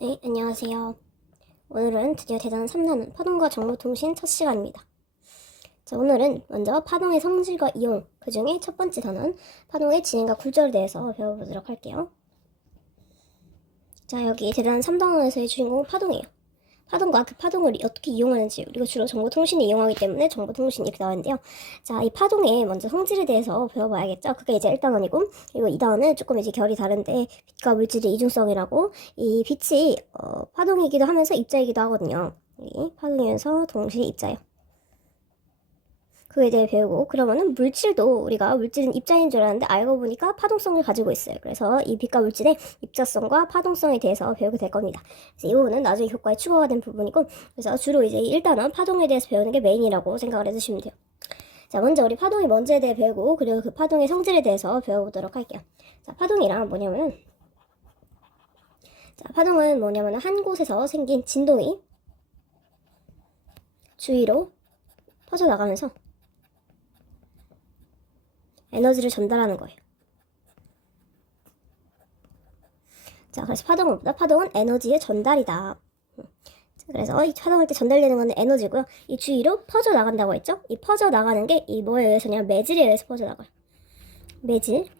네, 안녕하세요. 오늘은 드디어 대단 3단원 파동과 정보통신 첫 시간입니다. 자, 오늘은 먼저 파동의 성질과 이용, 그 중에 첫 번째 단원, 파동의 진행과 굴절에 대해서 배워보도록 할게요. 자, 여기 대단 3단원에서의 주인공은 파동이에요. 파동과 그 파동을 어떻게 이용하는지, 우리가 주로 정보통신을 이용하기 때문에 정보통신 이렇게 나왔는데요. 자, 이 파동의 먼저 성질에 대해서 배워봐야겠죠. 그게 이제 1단원이고, 그리고 2단원은 조금 이제 결이 다른데, 빛과 물질의 이중성이라고, 이 빛이 파동이기도 하면서 입자이기도 하거든요. 이 파동이면서 동시에 입자예요. 그에 대해 배우고, 그러면은 물질도 우리가 물질은 입자인 줄 알았는데 알고 보니까 파동성을 가지고 있어요. 그래서 이 빛과 물질의 입자성과 파동성에 대해서 배우게 될 겁니다. 그래서 이 부분은 나중에 효과에 추가가 된 부분이고, 그래서 주로 이제 일단은 파동에 대해서 배우는 게 메인이라고 생각을 해주시면 돼요. 자, 먼저 우리 파동이 뭔지에 대해 배우고, 그리고 그 파동의 성질에 대해서 배워보도록 할게요. 자, 파동이란 뭐냐면은, 자, 파동은 뭐냐면은 한 곳에서 생긴 진동이 주위로 퍼져나가면서 에너지를 전달하는 거예요. 자, 그래서 파동은 뭐다? 파동은 에너지의 전달이다. 그래서 이 파동할 때 전달되는 거는 에너지고요. 이 주위로 퍼져나간다고 했죠? 이 퍼져나가는 게 이 뭐에 의해서냐? 매질에 의해서 퍼져나가요. 매질의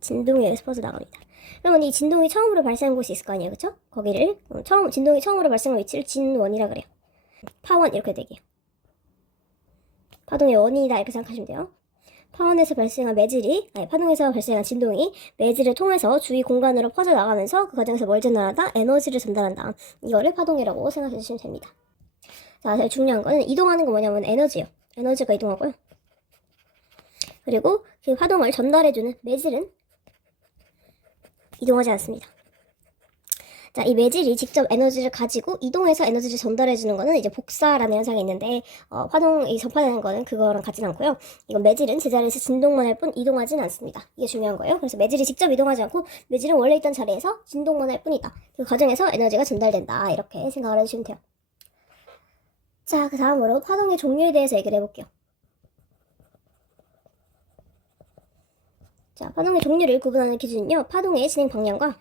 진동에 의해서 퍼져나갑니다. 그러면 이 진동이 처음으로 발생한 곳이 있을 거 아니에요, 그쵸? 거기를 진동이 처음으로 발생한 위치를 진원이라 그래요. 파원 이렇게 되게요. 파동의 원인이다 이렇게 생각하시면 돼요. 파원에서 발생한 파동에서 발생한 진동이 매질을 통해서 주위 공간으로 퍼져나가면서 그 과정에서 뭘 전달한다? 에너지를 전달한다. 이거를 파동이라고 생각해 주시면 됩니다. 자, 제일 중요한 거는 이동하는 거 뭐냐면 에너지예요. 에너지가 이동하고요. 그리고 그 파동을 전달해주는 매질은 이동하지 않습니다. 자, 이 매질이 직접 에너지를 가지고 이동해서 에너지를 전달해주는 거는 이제 복사라는 현상이 있는데, 파동이 전파되는 거는 그거랑 같진 않고요. 이건 매질은 제자리에서 진동만 할 뿐 이동하진 않습니다. 이게 중요한 거예요. 그래서 매질이 직접 이동하지 않고 매질은 원래 있던 자리에서 진동만 할 뿐이다. 그 과정에서 에너지가 전달된다. 이렇게 생각을 해주시면 돼요. 자, 그 다음으로 파동의 종류에 대해서 얘기를 해볼게요. 자, 파동의 종류를 구분하는 기준은요. 파동의 진행 방향과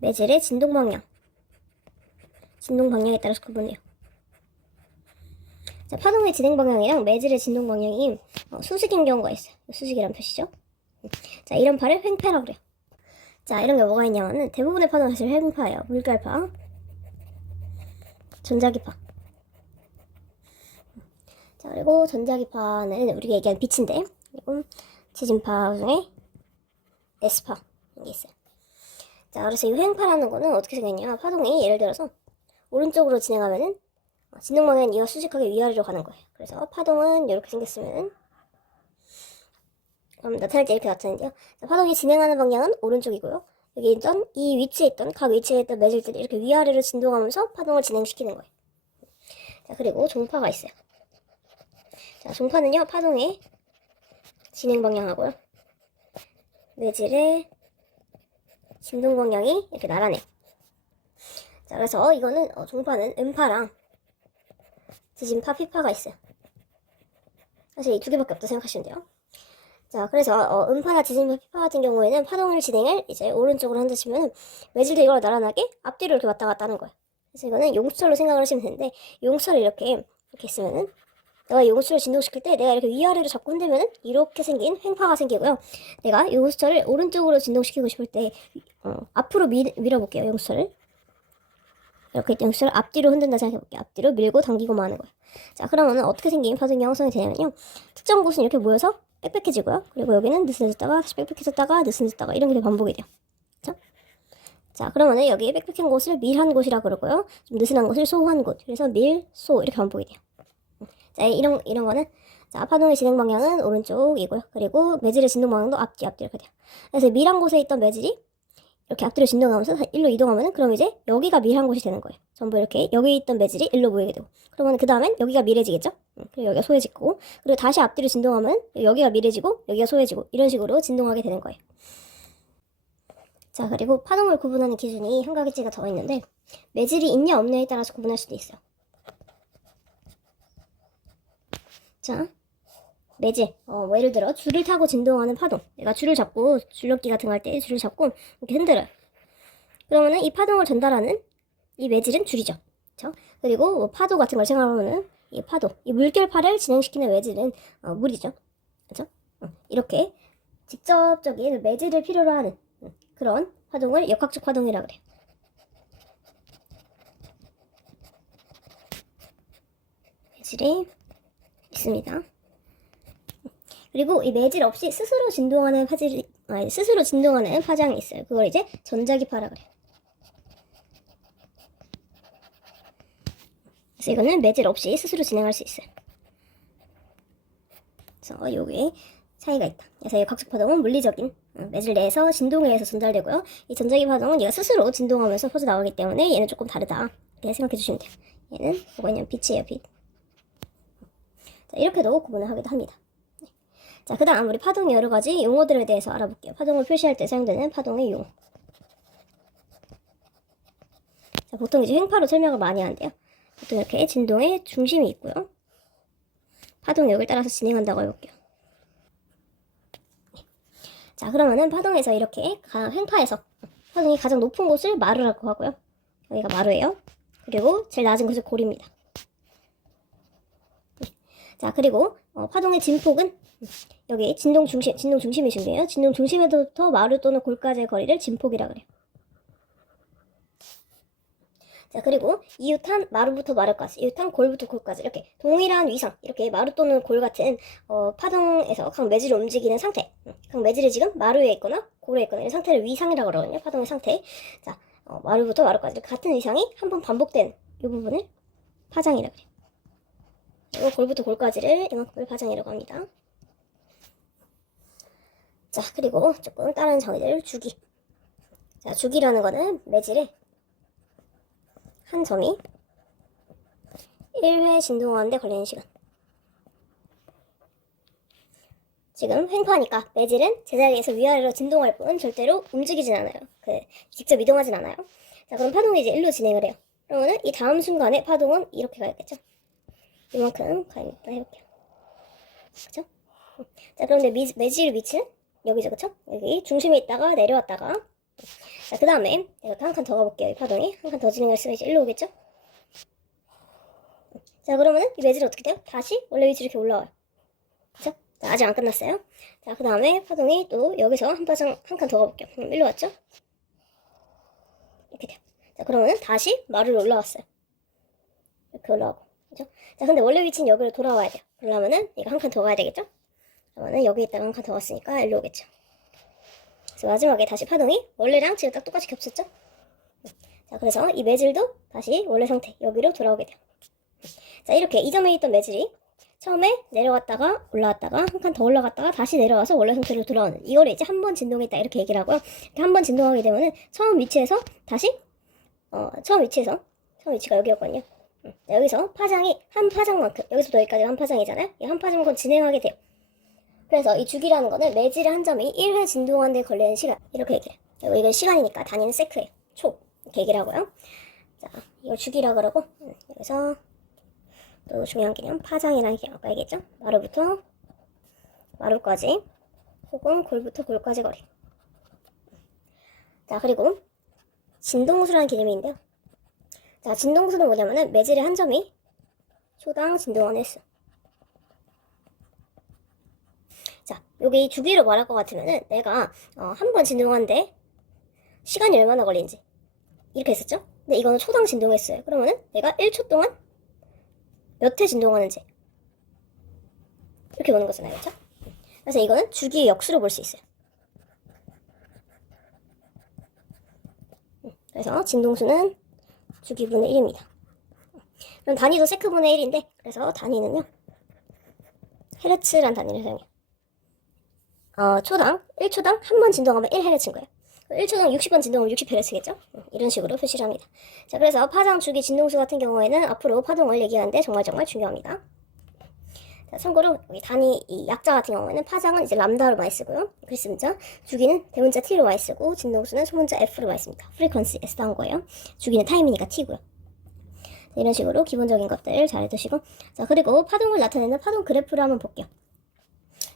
매질의 진동 방향에 따라서 구분해요. 자, 파동의 진행 방향이랑 매질의 진동 방향이 수직인 경우가 있어요. 수직이란 표시죠. 자, 이런 파를 횡파라고 그래요. 자, 이런 게 뭐가 있냐면은 대부분의 파동은 사실 횡파예요. 물결파, 전자기파. 자, 그리고 전자기파는 우리가 얘기하는 빛인데, 그리고 지진파 중에 S파 이게 있어요. 자, 그래서 이 횡파라는 거는 어떻게 생겼냐? 파동이 예를 들어서 오른쪽으로 진행하면은 진동 방향은 이와 수직하게 위아래로 가는 거예요. 그래서 파동은 이렇게 생겼으면 나타날 때 이렇게 나타나는데요. 자, 파동이 진행하는 방향은 오른쪽이고요. 여기 있던 이 위치에 있던 각 위치에 있던 매질들이 이렇게 위아래로 진동하면서 파동을 진행시키는 거예요. 자, 그리고 종파가 있어요. 자, 종파는요 파동의 진행 방향하고요 매질의 진동 방향이 이렇게 나란해요. 자, 그래서 이거는 종파는 음파랑 지진파, 피파가 있어요. 사실 이 두 개밖에 없다 생각하시면 돼요. 자, 그래서 음파나 지진파, 피파 같은 경우에는 파동을 진행을 이제 오른쪽으로 한다 치면은 매질도 이걸 나란하게 앞뒤로 이렇게 왔다 갔다 하는 거예요. 그래서 이거는 용수철로 생각을 하시면 되는데, 용수철을 이렇게 있으면은 내가 용수철을 진동시킬 때 내가 이렇게 위아래로 잡고 흔들면은 이렇게 생긴 횡파가 생기고요. 내가 용수철을 오른쪽으로 진동시키고 싶을 때 앞으로 밀어볼게요. 용수철을 이렇게 용수철을 앞뒤로 흔든다 생각해볼게요. 앞뒤로 밀고 당기고만 하는 거예요. 자, 그러면은 어떻게 생긴 파동이 형성이 되냐면요, 특정 곳은 이렇게 모여서 빽빽해지고요. 그리고 여기는 느슨해졌다가 다시 빽빽해졌다가 느슨해졌다가 이런 게 반복이 돼요. 그렇죠? 자, 그러면은 여기 빽빽한 곳을 밀한 곳이라 그러고요. 좀 느슨한 곳을 소한 곳. 그래서 밀, 소 이렇게 반복이 돼요. 자, 이런 거는, 자, 파동의 진행 방향은 오른쪽이고요. 그리고 매질의 진동 방향도 앞뒤 이렇게 돼요. 그래서 밀한 곳에 있던 매질이 이렇게 앞뒤로 진동하면서 일로 이동하면은 그럼 이제 여기가 밀한 곳이 되는 거예요. 전부 이렇게 여기 있던 매질이 일로 모이게 되고, 그러면 그 다음엔 여기가 밀해지겠죠? 그리고 여기가 소해지고, 그리고 다시 앞뒤로 진동하면 여기가 밀해지고 여기가 소해지고 이런 식으로 진동하게 되는 거예요. 자, 그리고 파동을 구분하는 기준이 한 가지가 더 있는데, 매질이 있냐 없냐에 따라서 구분할 수도 있어요. 자, 매질, 뭐 예를 들어 줄을 타고 진동하는 파동. 내가 줄을 잡고 줄넘기 같은 거 할 때 줄을 잡고 이렇게 흔들어요. 그러면은 이 파동을 전달하는 이 매질은 줄이죠. 그렇죠? 그리고 뭐 파도 같은 걸 생각하면은 이 파도, 이 물결파를 진행시키는 매질은 물이죠. 그렇죠? 이렇게 직접적인 매질을 필요로 하는 그런 파동을 역학적 파동이라 그래요. 매질이 있습니다. 그리고 이 매질 없이 스스로 진동하는 스스로 진동하는 파장이 있어요. 그걸 이제 전자기파라 그래요. 그래서 이거는 매질 없이 스스로 진행할 수 있어요. 그래서 여기 차이가 있다. 그래서 이 각적 파동은 물리적인 매질 내에서 진동에 의해서 전달되고요. 이 전자기 파동은 얘가 스스로 진동하면서 퍼져나가기 때문에 얘는 조금 다르다. 이렇게 생각해 주시면 돼요. 얘는 뭐냐면 빛이에요, 빛. 자, 이렇게도 구분을 하기도 합니다. 자, 그 다음 우리 파동의 여러 가지 용어들에 대해서 알아볼게요. 파동을 표시할 때 사용되는 파동의 용어. 자, 보통 이제 횡파로 설명을 많이 하는데요. 보통 이렇게 진동의 중심이 있고요. 파동력을 따라서 진행한다고 해볼게요. 자, 그러면은 파동에서 이렇게 횡파에서 파동이 가장 높은 곳을 마루라고 하고요. 여기가 마루예요. 그리고 제일 낮은 곳이 골입니다. 자, 그리고 파동의 진폭은 여기 진동 중심이 중요해요. 진동 중심에서부터 마루 또는 골까지의 거리를 진폭이라 그래요. 자, 그리고 이웃한 마루부터 마루까지, 이웃한 골부터 골까지 이렇게 동일한 위상, 이렇게 마루 또는 골 같은 파동에서 각 매질이 움직이는 상태, 각 매질이 지금 마루에 있거나 골에 있거나 이런 상태를 위상이라고 그러거든요. 파동의 상태. 자, 마루부터 마루까지 같은 위상이 한번 반복된 이 부분을 파장이라 그래요. 그리고 골부터 골까지를 이만큼을 파장이라고 합니다. 자, 그리고 조금 다른 정의들 주기. 자, 주기라는 거는 매질의 한 점이 1회 진동하는데 걸리는 시간. 지금 횡파니까 매질은 제자리에서 위아래로 진동할 뿐 절대로 움직이진 않아요. 직접 이동하진 않아요. 자, 그럼 파동이 이제 일로 진행을 해요. 그러면은 이 다음 순간에 파동은 이렇게 가야겠죠? 이만큼 가야겠다 해볼게요. 그쵸? 자, 그런데 매질 위치는 여기죠, 그쵸? 여기 중심에 있다가 내려왔다가. 자, 그 다음에 이렇게 한 칸 더 가볼게요. 이 파동이 한 칸 더 진행할수록 이제 일로 오겠죠? 자, 그러면은 이 매질이 어떻게 돼요? 다시 원래 위치로 이렇게 올라와요. 그쵸? 자, 아직 안 끝났어요. 자, 그 다음에 파동이 또 여기서 한 칸 더 가볼게요. 일로 왔죠? 이렇게 돼요. 자, 그러면은 다시 마루로 올라왔어요. 이렇게 올라오고. 그죠? 자, 근데 원래 위치는 여기로 돌아와야 돼요. 그러면은 이거 한 칸 더 가야 되겠죠? 그러면은 여기 있다가 한 칸 더 왔으니까 일로 오겠죠. 그래서 마지막에 다시 파동이 원래랑 지금 딱 똑같이 겹쳤죠? 자, 그래서 이 매질도 다시 원래 상태 여기로 돌아오게 돼요. 자, 이렇게 이 점에 있던 매질이 처음에 내려갔다가 올라왔다가 한 칸 더 올라갔다가 다시 내려와서 원래 상태로 돌아오는, 이거를 이제 한 번 진동했다 이렇게 얘기를 하고요. 한 번 진동하게 되면은 처음 위치에서 다시 처음 위치가 여기였거든요. 여기서 파장이 한 파장만큼, 여기서부터 여기까지 한 파장이잖아요. 이 한 파장만큼 진행하게 돼요. 그래서 이 주기라는 거는 매질의 한 점이 1회 진동하는 데 걸리는 시간, 이렇게 얘기해요. 이건 시간이니까 단위는 세크예요. 초 이렇게 얘기를 하고요. 자, 이걸 주기라 그러고, 여기서 또 중요한 개념 파장이라는 개념 아까 얘기했죠. 마루부터 마루까지 혹은 골부터 골까지 거리. 자, 그리고 진동수라는 개념이 있는데요. 자, 진동수는 뭐냐면은 매질의 한 점이 초당 진동하는 횟수. 자, 여기 주기로 말할 것 같으면은 내가 한 번 진동하는데 시간이 얼마나 걸리는지 이렇게 했었죠? 근데 이거는 초당 진동했어요. 그러면은 내가 1초 동안 몇 회 진동하는지 이렇게 보는 거잖아요, 그렇죠? 그래서 이거는 주기의 역수로 볼 수 있어요. 그래서 진동수는 주기분의 1입니다. 그럼 단위도 세크분의 1인데, 그래서 단위는요 헤르츠란 단위를 사용해요. 초당 1초당 한 번 진동하면 1헤르츠인 거예요. 1초당 60번 진동하면 60헤르츠겠죠? 이런 식으로 표시를 합니다. 자, 그래서 파장, 주기, 진동수 같은 경우에는 앞으로 파동을 얘기하는데 정말 중요합니다. 자, 참고로 여기 단위 이 약자 같은 경우에는 파장은 이제 람다로 많이 쓰고요. 그리스 문자, 주기는 대문자 T로 많이 쓰고, 진동수는 소문자 F로 많이 씁니다. 프리퀀시 S 나온 거예요. 주기는 타임이니까 T고요. 이런 식으로 기본적인 것들 잘 해두시고, 자, 그리고 파동을 나타내는 파동 그래프를 한번 볼게요.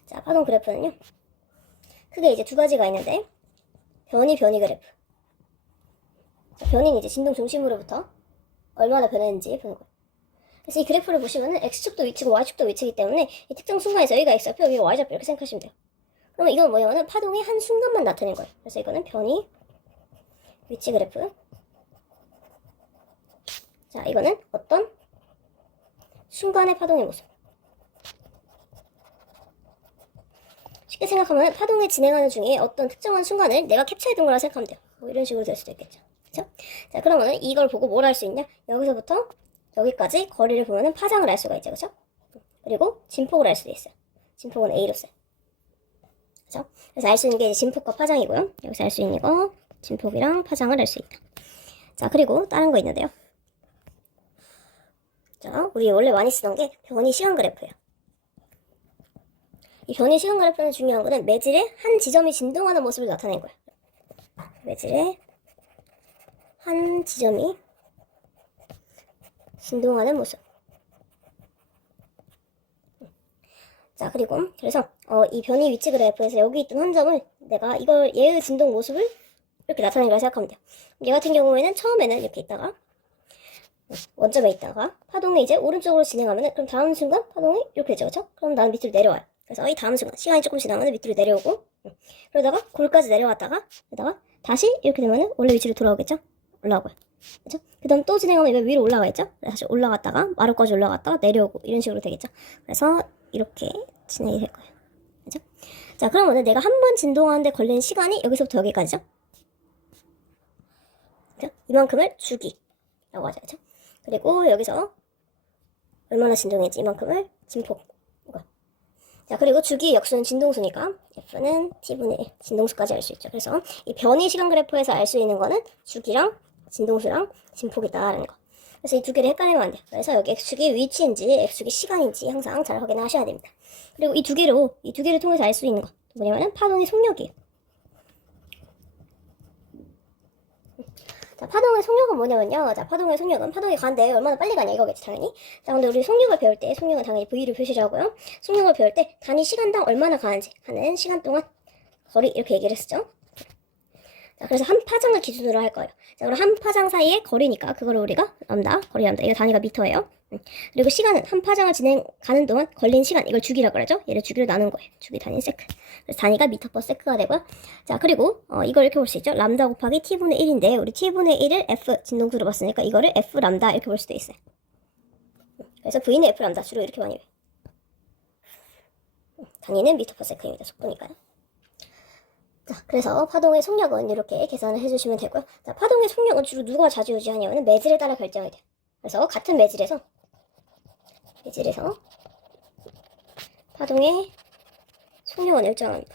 자, 파동 그래프는요. 크게 이제 두 가지가 있는데, 변이 그래프. 자, 변이는 이제 진동 중심으로부터 얼마나 변했는지 보는 거예요. 그래서 이 그래프를 보시면은 x축도 위치고 y축도 위치이기 때문에 이 특정 순간에서 여기가 x좌표, 여기가 y좌표 이렇게 생각하시면 돼요. 그러면 이건 뭐냐면은 파동의 한 순간만 나타낸 거예요. 그래서 이거는 변이 위치 그래프. 자, 이거는 어떤 순간의 파동의 모습. 쉽게 생각하면 파동을 진행하는 중에 어떤 특정한 순간을 내가 캡처해둔 거라 생각하면 돼요. 뭐 이런 식으로 될 수도 있겠죠. 그쵸? 자, 그러면은 이걸 보고 뭘 할 수 있냐? 여기서부터 여기까지 거리를 보면은 파장을 알 수가 있죠. 그쵸? 그리고 진폭을 알 수도 있어요. 진폭은 A로 써요. 그쵸? 그래서 알 수 있는 게 이제 진폭과 파장이고요. 여기서 알 수 있는 거 진폭이랑 파장을 알 수 있다. 자, 그리고 다른 거 있는데요. 자, 우리 원래 많이 쓰던 게 변이 시간 그래프예요. 이 변이 시간 그래프는 중요한 거는 매질의 한 지점이 진동하는 모습을 나타낸 거예요. 매질의 한 지점이 진동하는 모습. 자, 그리고 그래서 이 변이 위치 그래프에서 여기 있던 한 점을 내가 이걸 얘의 진동 모습을 이렇게 나타낸 거라 생각하면 돼요. 얘 같은 경우에는 처음에는 이렇게 있다가 원점에 있다가 파동이 이제 오른쪽으로 진행하면은 그럼 다음 순간 파동이 이렇게 되죠, 그렇죠? 그럼 나는 밑으로 내려와요. 그래서 이 다음 순간 시간이 조금 지나면 밑으로 내려오고 그러다가 골까지 내려왔다가 그러다가 다시 이렇게 되면은 원래 위치로 돌아오겠죠? 올라오고요. 그렇죠? 그 다음 또 진행하면 왜 위로 올라가 있죠? 다시 올라갔다가 마루까지 올라갔다가 내려오고 이런 식으로 되겠죠? 그래서 이렇게 진행이 될 거예요. 그렇죠? 자, 그러면은 내가 한 번 진동하는데 걸리는 시간이 여기서부터 여기까지죠? 그렇죠? 이만큼을 주기라고 하죠. 그렇죠? 그리고 여기서 얼마나 진동했지 이만큼을 진폭. 자, 그리고 주기의 역수는 진동수니까 F는 T분의 1 진동수까지 알 수 있죠. 그래서 이 변이 시간 그래프에서 알 수 있는 거는 주기랑 진동수랑 진폭이다라는 거. 그래서 이 두 개를 헷갈리면 안 돼요. 그래서 여기 X축이 위치인지 X축이 시간인지 항상 잘 확인하셔야 됩니다. 그리고 이 두 개를 통해서 알 수 있는 거 뭐냐면은 파동의 속력이에요. 자, 파동의 속력은 뭐냐면요. 자, 파동의 속력은 파동이 가는데 얼마나 빨리 가냐 이거겠죠, 당연히. 자, 근데 우리 속력을 배울 때, 속력은 당연히 V를 표시를 하고요. 속력을 배울 때 단위 시간당 얼마나 가는지 하는 시간 동안 거리 이렇게 얘기를 했었죠. 자, 그래서 한 파장을 기준으로 할 거예요. 자, 그럼 한 파장 사이의 거리니까 그거를 우리가 거리 람다. 이거 단위가 미터예요. 그리고 시간은 한 파장을 가는 동안 걸린 시간, 이걸 주기라고 그러죠. 얘를 주기로 나눈 거예요. 주기 단위 세크. 그래서 단위가 미터 퍼 세크가 되고요. 자, 그리고 이걸 이렇게 볼 수 있죠. 람다 곱하기 t분의 1인데 우리 t분의 1을 f 진동수로 봤으니까 이거를 f 람다 이렇게 볼 수도 있어요. 그래서 v는 f 람다 주로 이렇게 많이 해요. 단위는 미터 퍼 세크입니다. 속도니까요. 자, 그래서 파동의 속력은 이렇게 계산을 해주시면 되고요. 자, 파동의 속력은 주로 누가 좌지우지하냐면 매질에 따라 결정이 돼요. 그래서 같은 매질에서 파동의 속력은 일정합니다.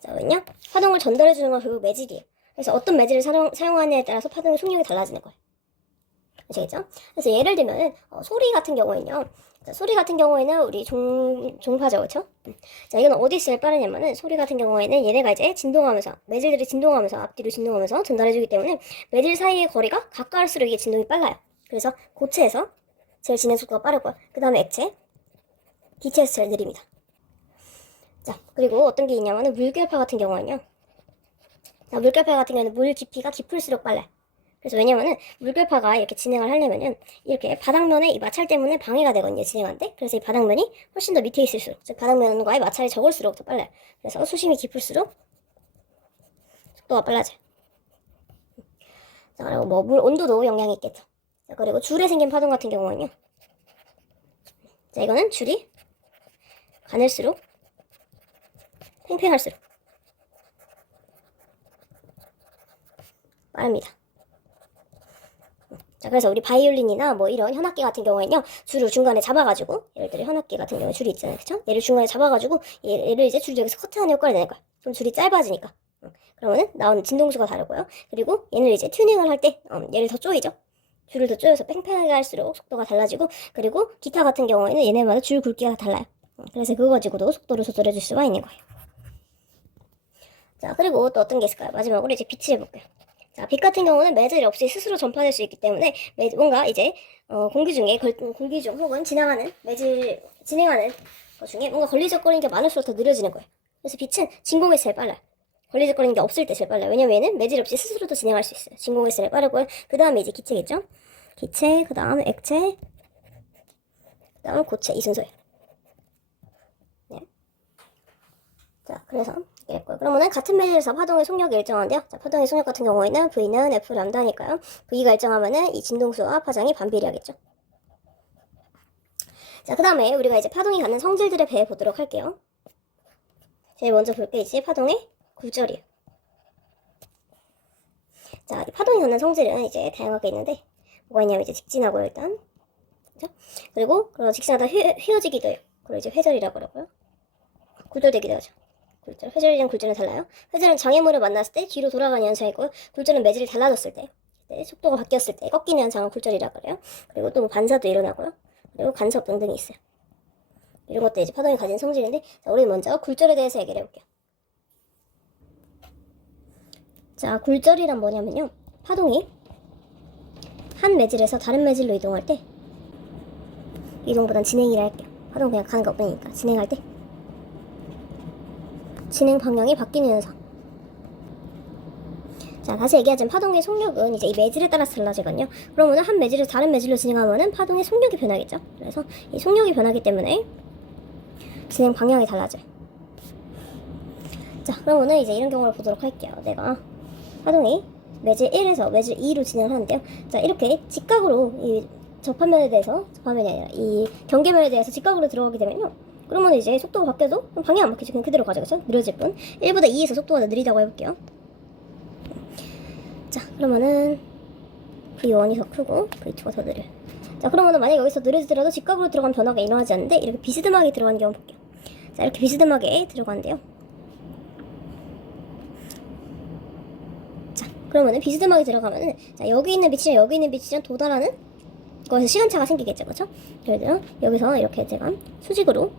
자, 왜냐? 파동을 전달해주는 건 결국 매질이에요. 그래서 어떤 매질을 사용하느냐에 따라서 파동의 속력이 달라지는 거예요. 아시겠죠? 그래서 예를 들면은 소리 같은 경우에는요. 자, 소리 같은 경우에는 우리 종파죠, 그렇죠? 자, 이건 어디 있을 빠르냐면은 소리 같은 경우에는 얘네가 이제 진동하면서 매질들이 진동하면서 앞뒤로 진동하면서 전달해주기 때문에 매질 사이의 거리가 가까울수록 이게 진동이 빨라요. 그래서 고체에서 제일 진행 속도가 빠르고요. 그 다음에 액체, 기체에서 제일 느립니다. 자, 그리고 어떤 게 있냐면은 물결파 같은 경우는요. 자, 물결파 같은 경우는 물 깊이가 깊을수록 빨라요. 그래서 왜냐면은 물결파가 이렇게 진행을 하려면은 이렇게 바닥면에 이 마찰 때문에 방해가 되거든요, 진행하는데. 그래서 이 바닥면이 훨씬 더 밑에 있을수록, 즉 바닥면과의 마찰이 적을수록 더 빨라요. 그래서 수심이 깊을수록 속도가 빨라져요. 자, 그리고 뭐 물 온도도 영향이 있겠죠. 자, 그리고 줄에 생긴 파동 같은 경우는요. 자, 이거는 줄이 가늘수록 팽팽할수록 빠릅니다. 자, 그래서 우리 바이올린이나 뭐 이런 현악기 같은 경우에는요, 줄을 중간에 잡아가지고, 예를 들어 현악기 같은 경우에 줄이 있잖아요, 그쵸? 얘를 중간에 잡아가지고, 얘를 이제 줄 여기서 커트하는 효과를 내는 거야. 그럼 줄이 짧아지니까. 그러면은 나오는 진동수가 다르고요. 그리고 얘를 이제 튜닝을 할 때, 얘를 더 쪼이죠? 줄을 더 쪼여서 팽팽하게 할수록 속도가 달라지고, 그리고 기타 같은 경우에는 얘네마다 줄 굵기가 달라요. 그래서 그거 가지고도 속도를 조절해 줄 수가 있는 거예요. 자, 그리고 또 어떤 게 있을까요? 마지막으로 이제 빛을 해볼게요. 자, 빛 같은 경우는 매질 없이 스스로 전파될 수 있기 때문에 뭔가 이제 공기 중 혹은 진행하는 것 중에 뭔가 걸리적거리는 게 많을수록 더 느려지는 거예요. 그래서 빛은 진공에서 제일 빨라요. 걸리적거리는 게 없을 때 제일 빨라요. 왜냐면 얘는 매질 없이 스스로도 진행할 수 있어요. 진공에서 제일 빠르고요. 그 다음에 이제 기체겠죠? 기체, 그 다음에 액체, 그 다음에 고체, 이 순서예요. 네. 자, 그래서 이랬고요. 그러면은 같은 매질에서 파동의 속력이 일정한데요. 자, 파동의 속력 같은 경우에는 V는 F 람다니까요. V가 일정하면은 이 진동수와 파장이 반비례하겠죠. 자, 그 다음에 우리가 이제 파동이 갖는 성질들에 대해 보도록 할게요. 제일 먼저 볼 게 이제 파동의 굴절이에요. 자, 이 파동이 갖는 성질은 이제 다양하게 있는데 뭐가 있냐면 이제 직진하고요, 일단. 그죠? 그리고 직진하다 휘어지기도 해요. 그걸 이제 회절이라고 그러고요. 굴절되기도 하죠. 굴절. 회절이랑 굴절은 달라요. 회절은 장애물을 만났을 때 뒤로 돌아가는 현상이고요. 굴절은 매질이 달라졌을 때, 속도가 바뀌었을 때 꺾이는 현상을 굴절이라고 그래요. 그리고 또 뭐 반사도 일어나고요. 그리고 간섭 등등이 있어요. 이런 것도 이제 파동이 가진 성질인데, 자, 우리 먼저 굴절에 대해서 얘기를 해볼게요. 자, 굴절이란 뭐냐면요. 파동이 한 매질에서 다른 매질로 이동할 때, 이동보단 진행이라 할게요. 파동 그냥 가는 거 없으니까 진행할 때 진행 방향이 바뀌는 현상. 자, 다시 얘기하자면 파동의 속력은 이제 이 매질에 따라서 달라지거든요. 그러면은 한 매질에서 다른 매질로 진행하면은 파동의 속력이 변하겠죠. 그래서 이 속력이 변하기 때문에 진행 방향이 달라져요. 자, 그러면은 이제 이런 경우를 보도록 할게요. 내가 파동이 매질 1에서 매질 2로 진행을 하는데요. 자, 이렇게 직각으로 이 접하면에 대해서, 접하면이 아니라 이 경계면에 대해서 직각으로 들어가게 되면요. 그러면 이제 속도가 바뀌어도 방향 안 바뀌죠. 그냥 그대로 가죠. 그렇죠? 느려질 뿐. 1보다 2에서 속도가 더 느리다고 해볼게요. 자, 그러면은 V1이 더 크고 V2가 더 느려요. 자, 그러면은 만약에 여기서 느려지더라도 직각으로 들어간 변화가 일어나지 않는데 이렇게 비스듬하게 들어가는 경우 볼게요. 자, 이렇게 비스듬하게 들어가는데요. 자, 그러면은 비스듬하게 들어가면은, 자, 여기 있는 빛이랑 여기 있는 빛이랑 도달하는 거기서 시간차가 생기겠죠. 그렇죠? 예를 들어 여기서 이렇게 제가 수직으로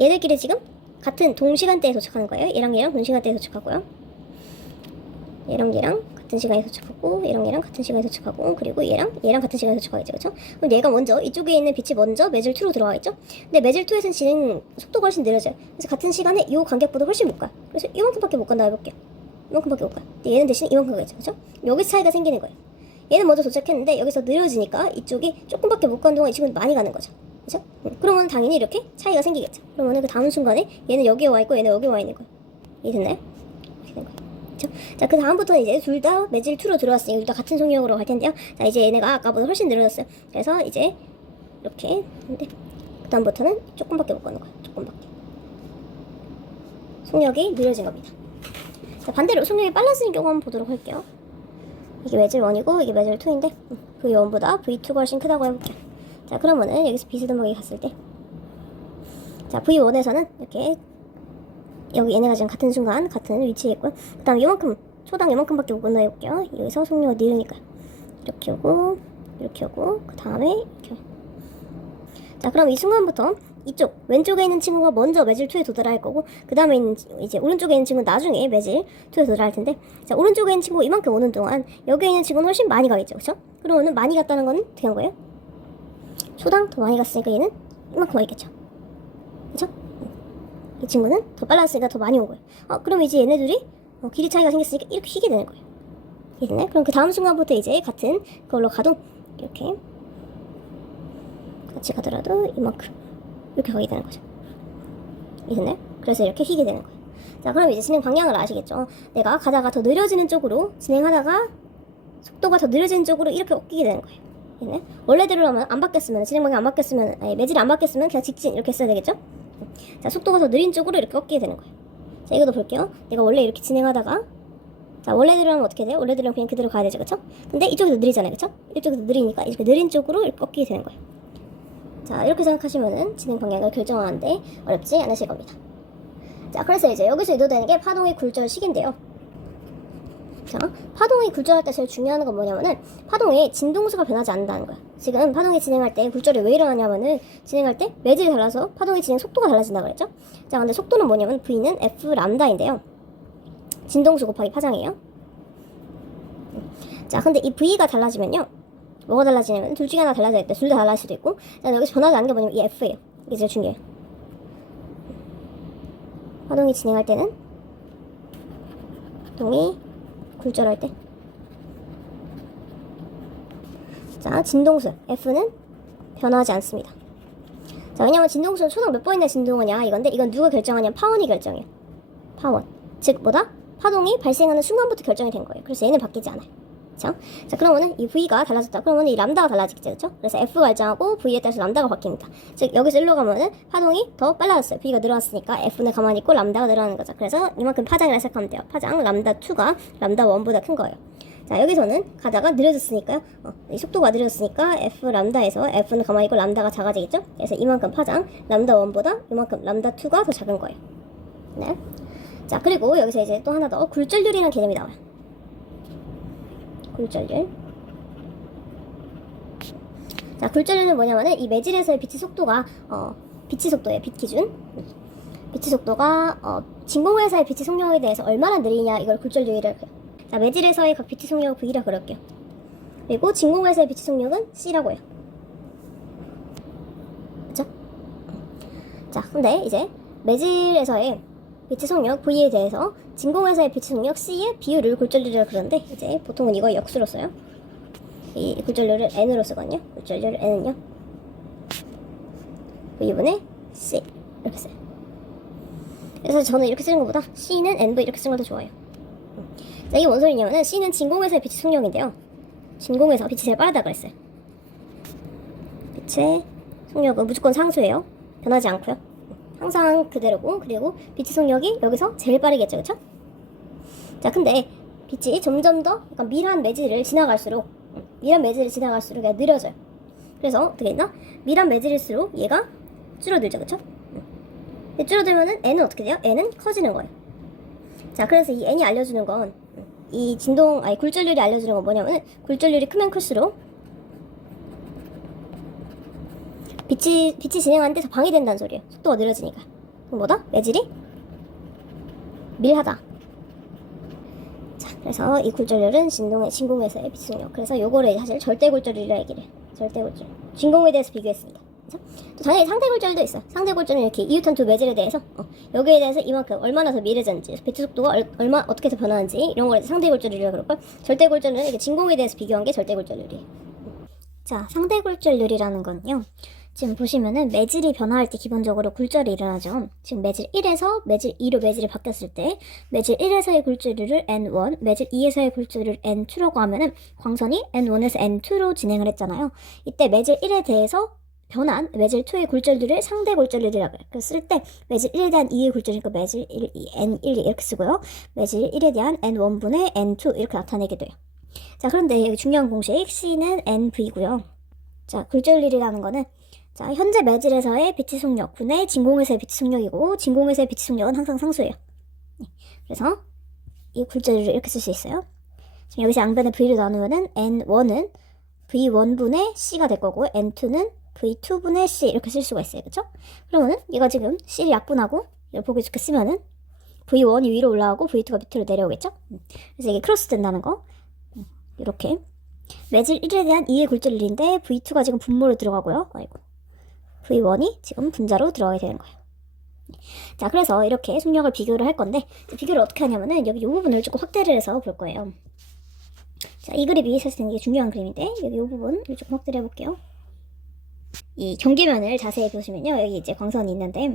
얘들끼리 지금 같은 동시간대에 도착하는 거예요. 얘랑 얘랑 동시간대에 도착하고요. 얘랑 얘랑 같은 시간에 도착하고, 얘랑 얘랑 같은 시간에 도착하고, 그리고 얘랑 얘랑 같은 시간에 도착하겠죠. 그렇죠? 그럼 얘가 먼저, 이쪽에 있는 빛이 먼저 매질 2로 들어가겠죠. 근데 매질 2에서는 진행 속도가 훨씬 느려져요. 그래서 같은 시간에 이 간격보다 훨씬 못 가요. 그래서 이만큼밖에 못 간다 해볼게요. 이만큼밖에 못 가요. 근데 얘는 대신 이만큼 가겠죠. 그렇죠? 여기서 차이가 생기는 거예요. 얘는 먼저 도착했는데 여기서 느려지니까 이쪽이 조금밖에 못 간 동안 이 친구는 많이 가는 거죠. 그렇죠? 그러면 당연히 이렇게 차이가 생기겠죠. 그러면 그 다음 순간에 얘는 여기에 와 있고 얘는 여기 와 있는 거예요. 이해됐나요? 이렇게 된 거예요. 그렇죠? 자, 그 다음부터는 이제 둘 다 매질 2로 들어왔으니까 둘 다 같은 속력으로 갈 텐데요. 자, 이제 얘네가 아까보다 훨씬 늘어졌어요. 그래서 이제 이렇게 근데 그 다음부터는 조금밖에 못 가는 거예요. 조금밖에. 속력이 느려진 겁니다. 자, 반대로 속력이 빨라지는 경우 한번 보도록 할게요. 이게 매질 1이고 이게 매질 2인데 V1보다 V2가 훨씬 크다고 해볼게요. 자, 그러면은 여기서 비스듬하게 갔을 때, 자, V1에서는 이렇게 여기 얘네가 지금 같은 순간 같은 위치에 있고요. 그 다음 요만큼, 초당 요만큼밖에 못 건너 해볼게요. 여기서 속력이 느리니까 이렇게 오고 이렇게 오고 그 다음에 이렇게. 자, 그럼 이 순간부터 이쪽 왼쪽에 있는 친구가 먼저 매질 2에 도달할 거고, 그 다음에 있는 이제 오른쪽에 있는 친구는 나중에 매질 2에 도달할 텐데, 자, 오른쪽에 있는 친구가 이만큼 오는 동안 여기에 있는 친구는 훨씬 많이 가겠죠. 그렇죠? 그러면은 많이 갔다는 건 어떻게 한 거예요? 초당 더 많이 갔으니까 얘는 이만큼 와 있겠죠. 그렇죠? 이 친구는 더 빨랐으니까 더 많이 온 거예요. 그럼 이제 얘네들이 길이 차이가 생겼으니까 이렇게 휘게 되는 거예요. 이해됐나요? 그럼 그 다음 순간부터 이제 같은 그걸로 가도 이렇게 같이 가더라도 이만큼 이렇게 가게 되는 거죠. 이해됐나요? 그래서 이렇게 휘게 되는 거예요. 자, 그럼 이제 진행 방향을 아시겠죠? 내가 가다가 더 느려지는 쪽으로 진행하다가 속도가 더 느려지는 쪽으로 이렇게 꺾이게 되는 거예요. 이해됐나요? 원래대로라면 안 바뀌었으면, 진행 방향 안 바뀌었으면, 아니 매질이 안 바뀌었으면 그냥 직진 이렇게 했어야 되겠죠? 자, 속도가 더 느린 쪽으로 이렇게 꺾이게 되는 거예요. 자, 이것도 볼게요. 내가 원래 이렇게 진행하다가, 자, 원래대로라면 어떻게 돼요? 원래대로라면 그냥 그대로 가야 되죠. 그쵸? 근데 이쪽이 더 느리잖아요. 그쵸? 이쪽이 더 느리니까 이렇게 느린 쪽으로 이렇게 꺾이게 되는 거예요. 자, 이렇게 생각하시면은 진행 방향을 결정하는데 어렵지 않으실 겁니다. 자, 그래서 이제 여기서 의도되는 게 파동의 굴절식인데요. 자, 파동이 굴절할 때 제일 중요한 건 뭐냐면은 파동의 진동수가 변하지 않는다는 거야. 지금 파동이 진행할 때 굴절이 왜 일어나냐면은 진행할 때 매질이 달라서 파동의 진행 속도가 달라진다고 그랬죠? 자, 근데 속도는 뭐냐면 V는 F 람다인데요. 진동수 곱하기 파장이에요. 자, 근데 이 V가 달라지면요. 뭐가 달라지냐면 둘 중에 하나 달라져야 돼. 둘 다 달라질 수도 있고. 자, 여기서 변하지 않는 게 뭐냐면 이 F예요. 이게 제일 중요해요. 파동이 진행할 때는 파동이 굴절할 때. 자, 진동수 F는 변하지 않습니다. 자, 왜냐면 진동수는 초당 몇 번이나 진동하냐 이건데, 이건 누가 결정하냐? 파원이 결정해요. 파원. 즉 뭐다? 파동이 발생하는 순간부터 결정이 된 거예요. 그래서 얘는 바뀌지 않아요. 그쵸? 자, 그러면은 이 V가 달라졌다. 그러면은 이 람다가 달라지겠죠. 그쵸? 그래서 F가 결정하고 V에 따라서 람다가 바뀝니다. 즉 여기서 일로 가면은 파동이 더 빨라졌어요. V가 늘어났으니까 F는 가만히 있고 람다가 늘어나는 거죠. 그래서 이만큼 파장이라 생각하면 돼요. 파장 람다 2가 람다 1보다 큰 거예요. 자, 여기서는 가다가 느려졌으니까요. 이 속도가 느려졌으니까 F 람다에서 F는 가만히 있고 람다가 작아지겠죠? 그래서 이만큼 파장 람다 1보다 이만큼 람다 2가 더 작은 거예요. 네. 자, 그리고 여기서 이제 또 하나 더 굴절률이라는 개념이 나와요. 굴절률. 자, 굴절률은 뭐냐면은 이 매질에서의 빛의 속도가 빛의 속도예요. 빛 기준. 빛의 속도가 진공에서의 빛의 속력에 대해서 얼마나 느리냐, 이걸 굴절률이라고 해요. 자, 매질에서의 각 빛의 속력을 V라 그럴게요. 그리고 진공에서의 빛의 속력은 C라고 해요. 그쵸? 자, 근데 이제 매질에서의 빛의 속력 V에 대해서 진공에서의 빛의 속력 C의 비율을 굴절률이라고 그러는데, 이제 보통은 이거 역수로 써요. 이 굴절률을 N으로 쓰거든요. 굴절률 N은요 V분의 C 이렇게 써요. 그래서 저는 이렇게 쓰는 것보다 C는 NV 이렇게 쓰는 걸 더 좋아해요. 자, 이게 뭔 소리냐면은 C는 진공에서의 빛의 속력인데요, 진공에서 빛이 제일 빠르다 그랬어요. 빛의 속력은 무조건 상수예요. 변하지 않고요. 항상 그대로고, 그리고 빛의 속력이 여기서 제일 빠르겠죠. 그쵸? 자, 근데 빛이 점점 더 약간 밀한 매질을 지나갈수록 얘가 느려져요. 그래서 어떻게 했나? 밀한 매질일수록 얘가 줄어들죠. 그쵸? 줄어들면은 N은 어떻게 돼요? N은 커지는 거예요. 자, 그래서 이 N이 알려주는 건, 이 굴절률이 알려주는 건 뭐냐면은, 굴절률이 크면 클수록 빛이 진행하는데 더 방해된다는 소리예요. 속도가 느려지니까. 그럼 뭐다? 매질이 밀하다. 자, 그래서 이 굴절률은 진공에서의 빛 속력. 그래서 요거를 사실 절대 굴절률이라 얘기를 해요. 절대 굴절. 진공에 대해서 비교했습니다. 그래서 또 당연히 상대 굴절도 있어요. 상대 굴절은 이렇게 이웃한 두 매질에 대해서 여기에 대해서 이만큼 얼마나 더 미래졌는지, 빛의 속도가 어떻게 해서 변하는지, 이런 걸 상대 굴절률이라고 그럴걸. 절대 굴절은 이렇게 진공에 대해서 비교한 게 절대 굴절률이에요. 자, 상대 굴절률이라는 건요, 지금 보시면은 매질이 변화할 때 기본적으로 굴절이 일어나죠. 지금 매질 1에서 매질 2로 매질이 바뀌었을 때 매질 1에서의 굴절률을 N1, 매질 2에서의 굴절률을 N2라고 하면은 광선이 N1에서 N2로 진행을 했잖아요. 이때 매질 1에 대해서 변한 매질 2의 굴절률을 상대 굴절률이라고 해요. 그래서 쓸 때 매질 1에 대한 2의 굴절이니까 매질 1, 2, N1 이렇게 쓰고요. 매질 1에 대한 N1분의 N2 이렇게 나타내게 돼요. 자, 그런데 여기 중요한 공식 C는 NV고요. 자, 굴절률이라는 거는, 자, 현재 매질에서의 빛의 속력 분의 진공에서의 빛의 속력이고, 진공에서의 빛의 속력은 항상 상수예요. 그래서 이 굴절률을 이렇게 쓸 수 있어요. 지금 여기서 양변의 V를 나누면은 N1은 V1분의 C가 될 거고, N2는 V2분의 C 이렇게 쓸 수가 있어요. 그쵸? 그러면은 얘가 지금 C를 약분하고 이렇게 보기 좋게 쓰면은 V1이 위로 올라가고 V2가 밑으로 내려오겠죠? 그래서 이게 크로스 된다는 거. 이렇게 매질 1에 대한 2의 굴절률인데 V2가 지금 분모로 들어가고요. V1이 지금 분자로 들어가게 되는 거예요. 자, 그래서 이렇게 속력을 비교를 할 건데, 비교를 어떻게 하냐면은 여기 이 부분을 조금 확대를 해서 볼 거예요. 자, 이 그림이 사실 되게 중요한 그림인데, 여기 이 부분을 조금 확대를 해볼게요. 이 경계면을 자세히 보시면요, 여기 이제 광선이 있는데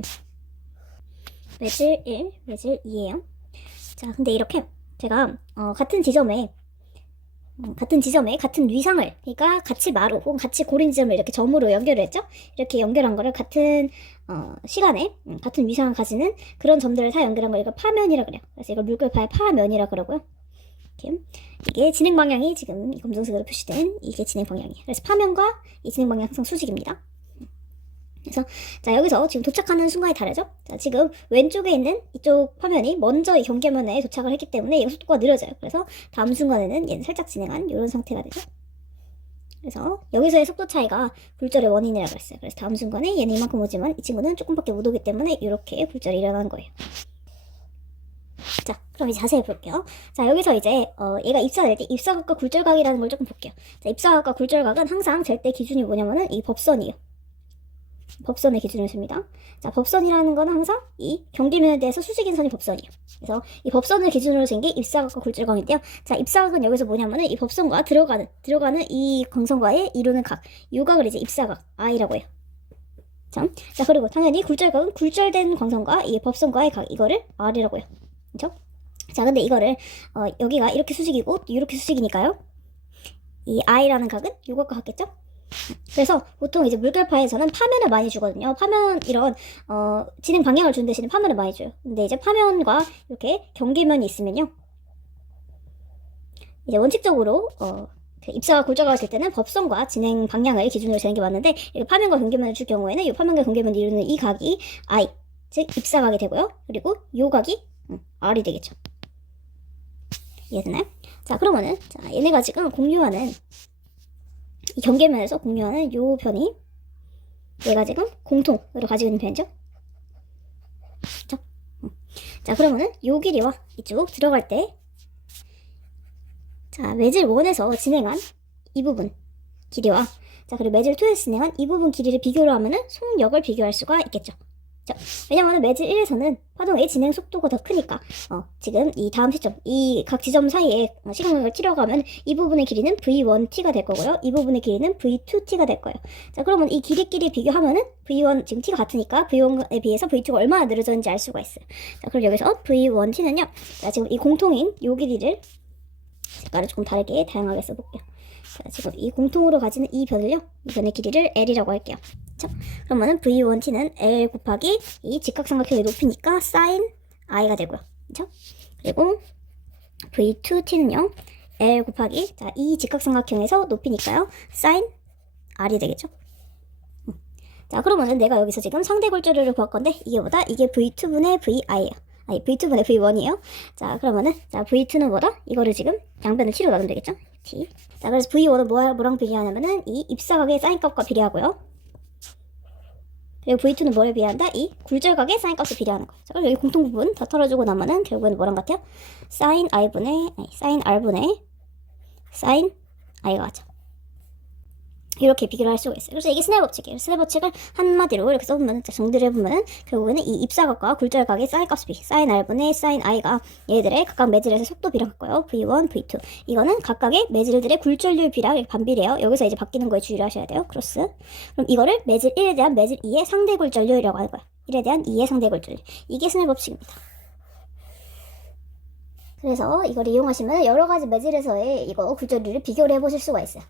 매질 1, 매질 2예요. 자, 근데 이렇게 제가 같은 지점에 같은 위상을, 그러니까 같이 마루 혹은 같이 고린 지점을 이렇게 점으로 연결을 했죠. 이렇게 연결한 거를 같은 시간에 같은 위상을 가지는 그런 점들을 다 연결한 걸 이걸 파면이라 그래요. 그래서 이걸 물결파의 파면이라 그러고요. 이렇게 이게 진행 방향이 지금 검정색으로 표시된 이게 진행 방향이에요. 그래서 파면과 이 진행 방향 항상 수직입니다. 그래서 자, 여기서 지금 도착하는 순간이 다르죠. 자, 지금 왼쪽에 있는 이쪽 화면이 먼저 이 경계면에 도착을 했기 때문에 이 속도가 느려져요. 그래서 다음 순간에는 얘는 살짝 진행한 이런 상태가 되죠. 그래서 여기서의 속도 차이가 굴절의 원인이라고 했어요. 그래서 다음 순간에 얘는 이만큼 오지만 이 친구는 조금밖에 못 오기 때문에 이렇게 굴절이 일어나는 거예요. 자, 그럼 이제 자세히 볼게요. 자, 여기서 이제 얘가 입사될 때 입사각과 굴절각이라는 걸 조금 볼게요. 자, 입사각과 굴절각은 항상 잴 때 기준이 뭐냐면은 이 법선이에요. 법선을 기준으로 줍니다. 자, 법선이라는 건 항상 이 경계면에 대해서 수직인 선이 법선이에요. 그래서 이 법선을 기준으로 잰 게 입사각과 굴절각인데요. 자, 입사각은 여기서 뭐냐면은 이 법선과 들어가는 이 광선과의 이루는 각, 요 각을 이제 입사각 I라고 해요. 자, 그리고 당연히 굴절각은 굴절된 광선과 이 법선과의 각, 이거를 R이라고 해요. 그렇죠? 자, 근데 이거를 여기가 이렇게 수직이고 이렇게 수직이니까요. 이 I라는 각은 요것과 같겠죠? 그래서 보통 이제 물결파에서는 파면을 많이 주거든요. 파면 이런 진행 방향을 준 대신에 파면을 많이 줘요. 근데 이제 파면과 이렇게 경계면이 있으면요. 이제 원칙적으로 입사가 굴절각이 될 때는 법선과 진행 방향을 기준으로 재는 게 맞는데 이렇게 파면과 경계면을 줄 경우에는 이 파면과 경계면을 이루는 이 각이 I, 즉 입사각이 되고요. 그리고 요 각이 R이 되겠죠. 이해되나요? 자, 그러면은 자, 얘네가 지금 공유하는 이 경계면에서 공유하는 요 편이 얘가 지금 공통으로 가지고 있는 편이죠. 그렇죠? 자, 그러면은 요 길이와 이쪽 들어갈 때 자, 매질 1에서 진행한 이 부분 길이와 자, 그리고 매질 2에서 진행한 이 부분 길이를 비교를 하면은 속력을 비교할 수가 있겠죠. 자, 왜냐면은 매질 1에서는 파동의 진행 속도가 더 크니까 지금 이 다음 시점 이 각 지점 사이에 시간을 치러가면 이 부분의 길이는 V1t가 될 거고요. 이 부분의 길이는 V2t가 될 거예요. 자, 그러면 이 길이끼리 비교하면은 V1 지금 t가 같으니까 V1에 비해서 V2가 얼마나 늘어졌는지 알 수가 있어요. 자, 그럼 여기서 V1t는요. 자, 지금 이 공통인 요 길이를 색깔을 조금 다르게 다양하게 써볼게요. 자, 지금 이 공통으로 가지는 이 변을요. 이 변의 길이를 L이라고 할게요. 그쵸? 그러면은 V1t는 L 곱하기 이 직각삼각형의 높이니까 sin I가 되고요. 그쵸? 그리고 V2t는요. L 곱하기 자, 이 직각삼각형에서 높이니까요. sin R이 되겠죠? 자, 그러면은 내가 여기서 지금 상대 골절을 구할 건데 이게 뭐다? 이게 V2분의 VI예요. 아니, V2분의 V1이에요. 자, 그러면은 자, V2는 뭐다? 이거를 지금 양변을 t로 나누면 되겠죠? t. 자, 그래서 V1은 뭐랑 비례하냐면은 이 입사각의 사인값과 비례하고요. 그리고 V2는 뭐에 비례한다? 이 굴절각의 사인값에 비례하는 거예요. 자, 그럼 여기 공통 부분 다 털어주고 나면은 결국에는 뭐랑 같아요? sin R분의 sin I가 같죠. 이렇게 비교를 할 수가 있어요. 그래서 이게 스넬 법칙이에요. 스넬 법칙을 한마디로 이렇게 써보면, 정리를 해보면, 결국에는 이 입사각과 굴절각의 사인값 비, sin R분의 sin I가 얘들의 각각 매질에서 속도 비랑 같고요. V1, V2. 이거는 각각의 매질들의 굴절률 비랑 이렇게 반비례해요. 여기서 이제 바뀌는 거에 주의를 하셔야 돼요. 크로스. 그럼 이거를 매질 1에 대한 매질 2의 상대 굴절률이라고 하는 거예요. 1에 대한 2의 상대 굴절률. 이게 스넬 법칙입니다. 그래서 이걸 이용하시면 여러 가지 매질에서의 이거 굴절률을 비교를 해보실 수가 있어요.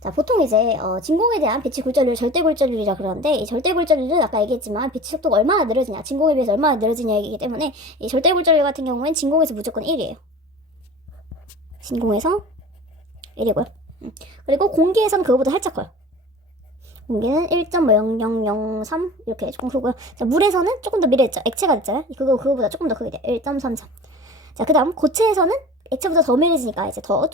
자, 보통 이제 진공에 대한 빛의 굴절률 절대 굴절률이라 그러는데 이 절대 굴절률은 아까 얘기했지만 빛의 속도가 얼마나 느려지냐, 진공에 비해서 얼마나 느려지냐이기 때문에 이 절대 굴절률 같은 경우엔 진공에서 무조건 1이에요. 진공에서 1이고요. 그리고 공기에서는 그거보다 살짝 커요. 공기는 1.0003 이렇게 조금 크고요. 자, 물에서는 조금 더 미래했죠. 액체가 됐잖아요. 그거보다 조금 더 크게 돼요. 1.33. 자, 그 다음 고체에서는 액체보다 더 미래지니까 이제 더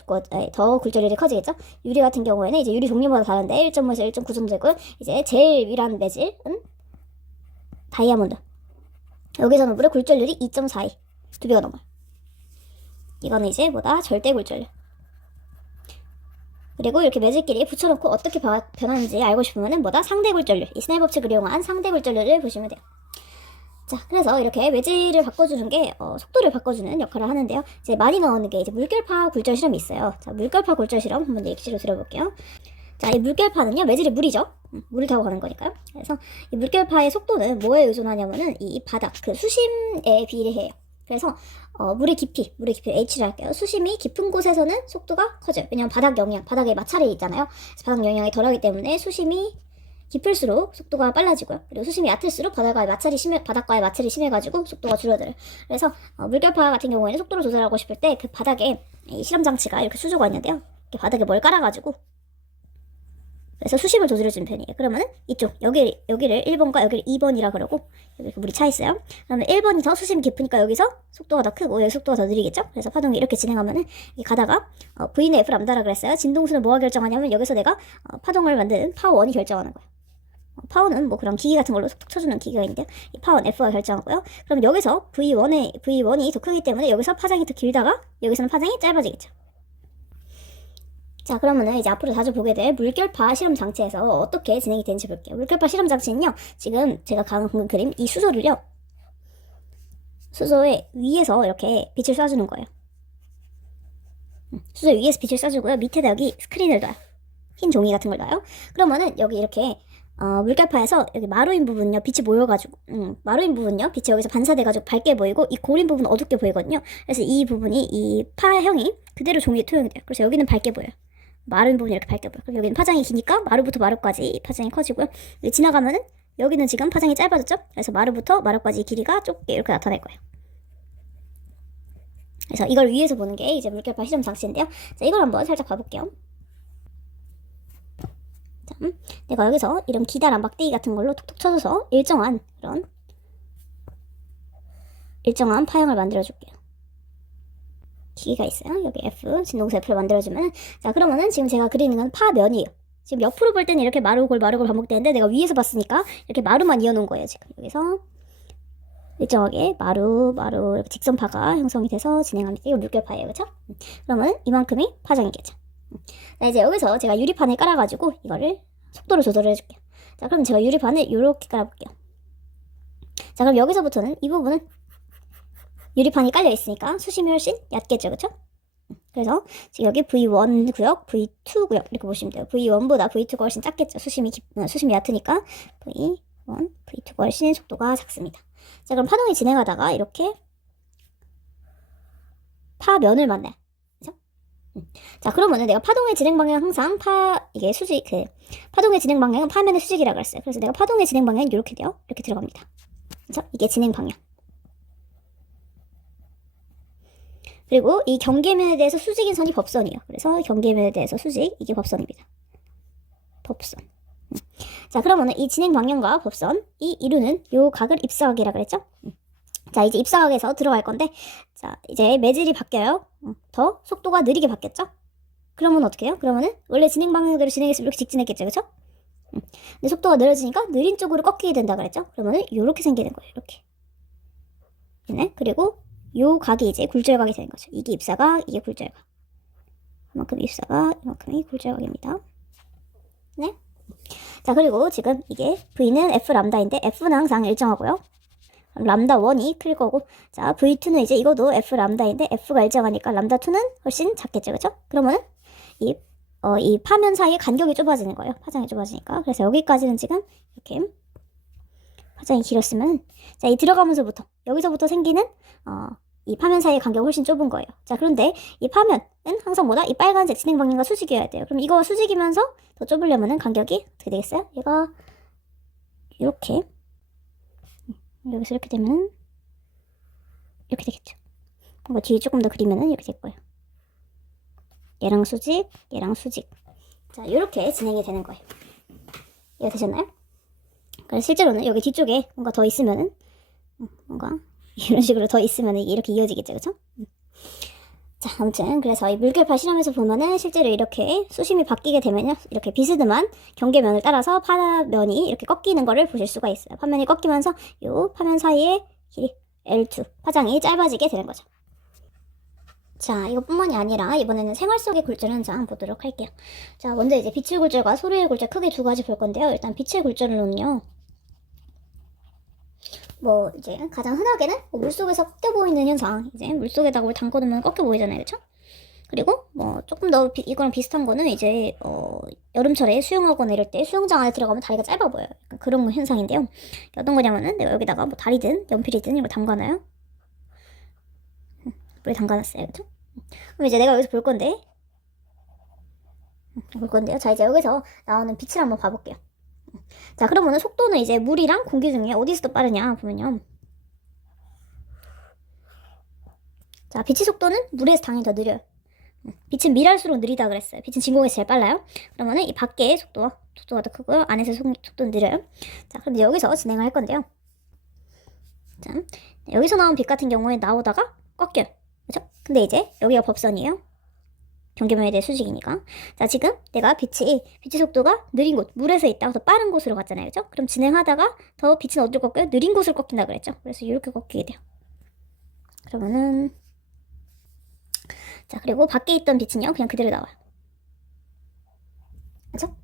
굴절률이 커지겠죠. 유리 같은 경우에는 이제 유리 종류마다 다른데 1.5에서 1.9 정도 되고요. 이제 제일 위란 매질은 다이아몬드. 여기서는 물의 굴절률이 2.42. 2배가 넘어요. 이거는 이제 뭐다? 절대 굴절률. 그리고 이렇게 매질끼리 붙여놓고 어떻게 변하는지 알고 싶으면은 뭐다? 상대 굴절률. 이 스넬 법칙을 이용한 상대 굴절률을 보시면 돼요. 자, 그래서 이렇게 매질을 바꿔주는 게 속도를 바꿔주는 역할을 하는데요. 이제 많이 나오는 게 이제 물결파 굴절 실험이 있어요. 자, 물결파 굴절 실험 한번 예시로 들어볼게요. 자, 이 물결파는요, 매질이 물이죠. 물을 타고 가는 거니까요. 그래서 이 물결파의 속도는 뭐에 의존하냐면은 이 바닥, 그 수심에 비례해요. 그래서 물의 깊이 H를 할게요. 수심이 깊은 곳에서는 속도가 커져요. 왜냐면 바닥에 마찰이 있잖아요. 그래서 바닥 영향이 덜하기 때문에 수심이 깊을수록 속도가 빨라지고요. 그리고 수심이 얕을수록 바닷가의 마찰이 심해가지고 속도가 줄어들어요. 그래서 물결파 같은 경우에는 속도를 조절하고 싶을 때 그 바닥에 이 실험 장치가 이렇게 수조가 있는데요. 이렇게 바닥에 뭘 깔아가지고 그래서 수심을 조절해주는 편이에요. 그러면은 이쪽 여기를 1번과 여기를 2번이라 그러고 여기 물이 차 있어요. 그러면 1번이 더 수심이 깊으니까 여기서 속도가 더 크고 여기 속도가 더 느리겠죠. 그래서 파동이 이렇게 진행하면은 이 가다가 V는 F 람다라 그랬어요. 진동수는 뭐가 결정하냐면 여기서 내가 파동을 만드는 파워 1이 결정하는 거예요. 파워는 뭐 그런 기기 같은 걸로 톡톡 쳐주는 기계가 있는데요. 이 파워는 F가 결정하고요. 그럼 여기서 V1이 더 크기 때문에 여기서 파장이 더 길다가 여기서는 파장이 짧아지겠죠. 자, 그러면은 이제 앞으로 자주 보게 될 물결파 실험 장치에서 어떻게 진행이 되는지 볼게요. 물결파 실험 장치는요, 지금 제가 방금 그림 이 수소를요, 수소의 위에서 이렇게 빛을 쏴주는 거예요. 수소 위에서 빛을 쏴주고요. 밑에다 여기 스크린을 놔요. 흰 종이 같은 걸 놔요. 그러면은 여기 이렇게 물결파에서 여기 마루인 부분요 빛이 모여가지고 마루인 부분요 빛이 여기서 반사돼가지고 밝게 보이고 이 고린 부분은 어둡게 보이거든요. 그래서 이 부분이 이 파형이 그대로 종이에 투영이 돼요. 그래서 여기는 밝게 보여요. 마루인 부분이 이렇게 밝게 보여요. 그럼 여기는 파장이 기니까 마루부터 마루까지 파장이 커지고요. 여기 지나가면은 여기는 지금 파장이 짧아졌죠. 그래서 마루부터 마루까지 길이가 좁게 이렇게 나타날 거예요. 그래서 이걸 위에서 보는 게 이제 물결파 실험 장치인데요. 자, 이걸 한번 살짝 봐볼게요. 자, 내가 여기서 이런 기다란 막대기 같은 걸로 톡톡 쳐줘서 일정한 파형을 만들어줄게요. 기계가 있어요. 여기 F, 진동수 F를 만들어주면, 자, 그러면은 지금 제가 그리는 건 파면이에요. 지금 옆으로 볼 때는 이렇게 마루골 반복되는데 내가 위에서 봤으니까 이렇게 마루만 이어놓은 거예요. 지금 여기서 일정하게 마루 이렇게 직선파가 형성이 돼서 진행합니다. 이거 물결파예요. 그쵸? 그러면 이만큼이 파장이겠죠. 자, 이제 여기서 제가 유리판을 깔아가지고 이거를 속도를 조절을 해줄게요. 자, 그럼 제가 유리판을 이렇게 깔아볼게요. 자, 그럼 여기서부터는 이 부분은 유리판이 깔려 있으니까 수심이 훨씬 얕겠죠. 그쵸? 그래서 지금 여기 V1 구역, V2 구역 이렇게 보시면 돼요. V1보다 V2가 훨씬 작겠죠. 수심이 얕으니까 V1, V2가 훨씬 속도가 작습니다. 자, 그럼 파동이 진행하다가 이렇게 파면을 만나요. 그죠? 자, 그러면은 내가 파동의 진행 방향 항상 이게 수직, 파동의 진행 방향은 파면의 수직이라고 그랬어요. 그래서 내가 파동의 진행 방향은 이렇게 돼요. 이렇게 들어갑니다. 그죠? 이게 진행 방향. 그리고 이 경계면에 대해서 수직인 선이 법선이에요. 그래서 경계면에 대해서 수직, 이게 법선입니다. 법선. 자, 그러면은 이 진행 방향과 법선이 이루는 요 각을 입사각이라 그랬죠? 자, 이제 입사각에서 들어갈 건데, 자, 이제 매질이 바뀌어요. 더 속도가 느리게 바뀌었죠? 그러면 어떻게 해요? 그러면은 원래 진행 방향대로 진행했으면 이렇게 직진했겠죠, 그쵸? 근데 속도가 느려지니까 느린 쪽으로 꺾이게 된다 그랬죠? 그러면은 요렇게 생기는 거예요, 이렇게. 네? 그리고 요 각이 이제 굴절각이 되는 거죠. 이게 입사각, 이게 굴절각. 이만큼 입사각, 이만큼이 굴절각입니다. 네? 자, 그리고 지금 이게 V는 F 람다인데 F는 항상 일정하고요. 람다 1이 클 거고, 자, V2는 이제 이것도 F 람다인데 F가 일정하니까 람다 2는 훨씬 작겠죠, 그쵸? 그러면은 이 파면 사이의 간격이 좁아지는 거예요. 파장이 좁아지니까. 그래서 여기까지는 지금 이렇게 파장이 길었으면, 자, 이 들어가면서부터 여기서부터 생기는 이 파면 사이의 간격이 훨씬 좁은 거예요. 자, 그런데 이 파면은 항상 뭐다? 이 빨간색 진행 방향과 수직이어야 돼요. 그럼 이거 수직이면서 더 좁으려면은 간격이 어떻게 되겠어요? 얘가 이렇게 여기서 이렇게 되면은 이렇게 되겠죠. 뭔가 뒤에 조금 더 그리면은 이렇게 될 거예요. 얘랑 수직, 얘랑 수직. 자, 이렇게 진행이 되는 거예요. 이해 되셨나요? 그래서 실제로는 여기 뒤쪽에 뭔가 더 있으면은 뭔가 이런 식으로 더 있으면은 이렇게 이어지겠죠, 그쵸? 자, 아무튼 그래서 이 물결파 실험에서 보면은 실제로 이렇게 수심이 바뀌게 되면요, 이렇게 비스듬한 경계면을 따라서 파면이 이렇게 꺾이는 거를 보실 수가 있어요. 파면이 꺾이면서 요 파면 사이의 길이 L2 파장이 짧아지게 되는 거죠. 자, 이것뿐만이 아니라 이번에는 생활 속의 굴절 현상 보도록 할게요. 자, 먼저 이제 빛의 굴절과 소리의 굴절 크게 두 가지 볼 건데요. 일단 빛의 굴절은요, 뭐 이제 가장 흔하게는 뭐 물속에서 꺾여 보이는 현상, 이제 물속에다가 뭘 담궈두면 꺾여 보이잖아요, 그쵸? 그리고 뭐 조금 더 이거랑 비슷한 거는 이제 여름철에 수영하거나 이럴 때 수영장 안에 들어가면 다리가 짧아 보여요. 약간 그런 현상인데요. 어떤 거냐면은 내가 여기다가 뭐 다리든 연필이든 이걸 담가놔요. 물에 담가놨어요, 그쵸? 그럼 이제 내가 여기서 볼 건데요. 자, 이제 여기서 나오는 빛을 한번 봐볼게요. 자, 그러면은 속도는 이제 물이랑 공기 중에 어디서 더 빠르냐 보면요. 자, 빛의 속도는 물에서 당연히 더 느려요. 빛은 밀할수록 느리다 그랬어요. 빛은 진공에서 제일 빨라요. 그러면은 이 밖의 속도가 더 크고요. 안에서 속도는 느려요. 자, 그럼 이제 여기서 진행을 할 건데요. 자, 여기서 나온 빛 같은 경우에 나오다가 꺾여요. 그렇죠? 근데 이제 여기가 법선이에요. 경계면에 대해 수직이니까. 자, 지금 내가 빛의 속도가 느린 곳, 물에서 있다가 더 빠른 곳으로 갔잖아요. 그죠? 그럼 진행하다가 더 빛은 어디로 꺾여요? 느린 곳으로 꺾인다 그랬죠? 그래서 이렇게 꺾이게 돼요. 그러면은, 자, 그리고 밖에 있던 빛은요, 그냥 그대로 나와요. 맞죠?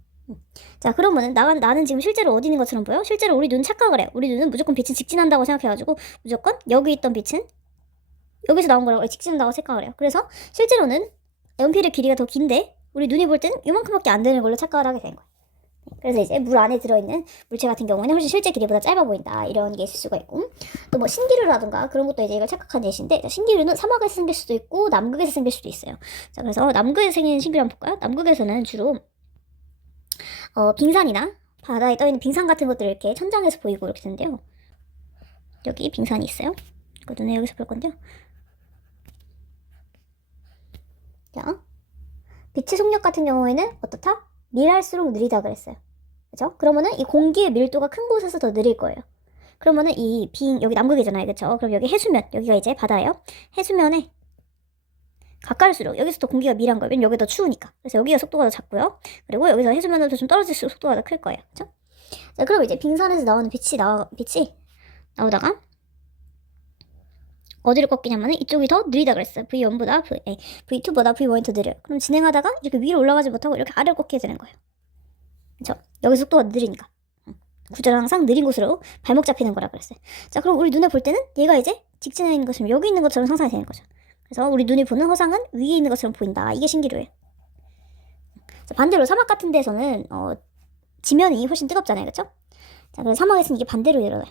자, 그러면은 나는 지금 실제로 어디 있는 것처럼 보여? 실제로 우리 눈 착각을 해. 우리 눈은 무조건 빛은 직진한다고 생각해가지고 무조건 여기 있던 빛은 여기서 나온 거라고 직진한다고 생각을 해요. 그래서 실제로는 연필의 길이가 더 긴데 우리 눈이 볼 때는 이만큼밖에 안 되는 걸로 착각을 하게 되는 거예요. 그래서 이제 물 안에 들어있는 물체 같은 경우는 훨씬 실제 길이보다 짧아 보인다, 이런 게 있을 수가 있고, 또 뭐 신기루라든가 그런 것도 이제 이걸 착각한 예시인데, 신기루는 사막에서 생길 수도 있고 남극에서 생길 수도 있어요. 자, 그래서 남극에서 생긴 신기루 한번 볼까요? 남극에서는 주로 빙산이나 바다에 떠있는 빙산 같은 것들을 이렇게 천장에서 보이고 이렇게 되는데요. 여기 빙산이 있어요. 이거 눈에 여기서 볼 건데요. 자, 빛의 속력 같은 경우에는 어떻다? 밀할수록 느리다 그랬어요. 그죠? 그러면은 이 공기의 밀도가 큰 곳에서 더 느릴 거예요. 그러면은 여기 남극이잖아요. 그쵸? 그럼 여기 해수면, 여기가 이제 바다예요. 해수면에 가까울수록 여기서 더 공기가 밀한 거예요. 왜냐면 여기 더 추우니까. 그래서 여기가 속도가 더 작고요. 그리고 여기서 해수면으로 좀 떨어질수록 속도가 더 클 거예요. 그쵸? 자, 그럼 이제 빙산에서 나오는 빛이 나오다가 어디를 꺾이냐면은 이쪽이 더 느리다 그랬어요. V2보다 V1이 더 느려요. 그럼 진행하다가 이렇게 위로 올라가지 못하고 이렇게 아래로 꺾이게 되는 거예요. 그쵸? 여기 속도가 느리니까. 구절은 항상 느린 곳으로 발목 잡히는 거라 그랬어요. 자, 그럼 우리 눈에 볼 때는 얘가 이제 직진해 있는 것처럼 여기 있는 것처럼 상상이 되는 거죠. 그래서 우리 눈이 보는 허상은 위에 있는 것처럼 보인다. 이게 신기루예요. 자, 반대로 사막 같은 데서는 지면이 훨씬 뜨겁잖아요. 그쵸? 자, 그래서 사막에서는 이게 반대로 일어나요.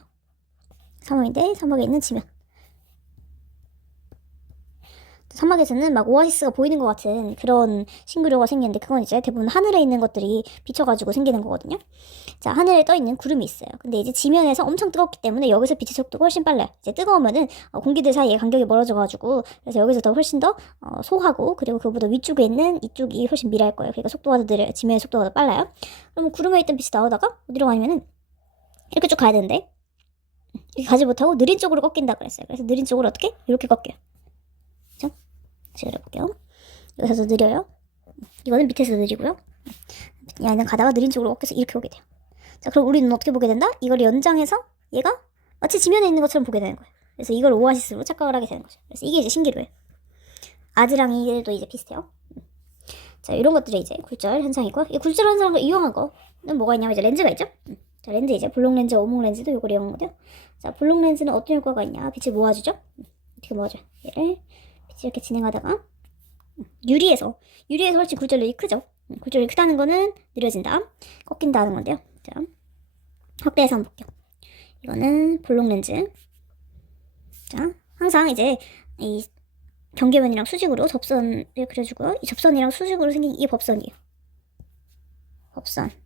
사막인데 사막에 있는 지면. 사막에서는 막 오아시스가 보이는 것 같은 그런 신기루가 생기는데, 그건 이제 대부분 하늘에 있는 것들이 비쳐가지고 생기는 거거든요. 자, 하늘에 떠 있는 구름이 있어요. 근데 이제 지면에서 엄청 뜨겁기 때문에 여기서 빛의 속도가 훨씬 빨라요. 이제 뜨거우면은 공기들 사이에 간격이 멀어져가지고, 그래서 여기서 더 훨씬 더 소하고, 그리고 그보다 위쪽에 있는 이쪽이 훨씬 미랄 거예요. 그러니까 속도가 더 느려요. 지면의 속도가 더 빨라요. 그러면 구름에 있던 빛이 나오다가 어디로 가냐면은 이렇게 쭉 가야 되는데 이렇게 가지 못하고 느린 쪽으로 꺾인다 그랬어요. 그래서 느린 쪽으로 어떻게? 이렇게 꺾여요. 그렇죠? 제가 그려볼게요. 여기서 느려요. 이거는 밑에서 느리고요. 얘는 가다가 느린 쪽으로 꺾여서 이렇게 오게 돼요. 자, 그럼 우리는 어떻게 보게 된다? 이걸 연장해서 얘가 마치 지면에 있는 것처럼 보게 되는 거예요. 그래서 이걸 오아시스로 착각을 하게 되는 거죠. 그래서 이게 이제 신기루예요. 아즈랑이도 이제 비슷해요. 자, 이런 것들이 이제 굴절 현상이고, 이 굴절 현상을 이용한 거는 뭐가 있냐면 이제 렌즈가 있죠. 자, 렌즈 이제 블록 렌즈, 오목 렌즈도 이걸 이용한 거죠. 자, 블록 렌즈는 어떤 효과가 있냐? 빛을 모아주죠. 어떻게 모아줘요? 얘를 빛이 이렇게 진행하다가 유리에서 훨씬 굴절력이 크죠. 굴절력이 크다는 거는 느려진다, 꺾인다는 건데요. 자, 확대해서 한번 볼게요. 이거는 블록 렌즈. 자, 항상 이제 이 경계면이랑 수직으로 접선을 그려주고요. 이 접선이랑 수직으로 생긴 이게 법선이에요. 법선이에요.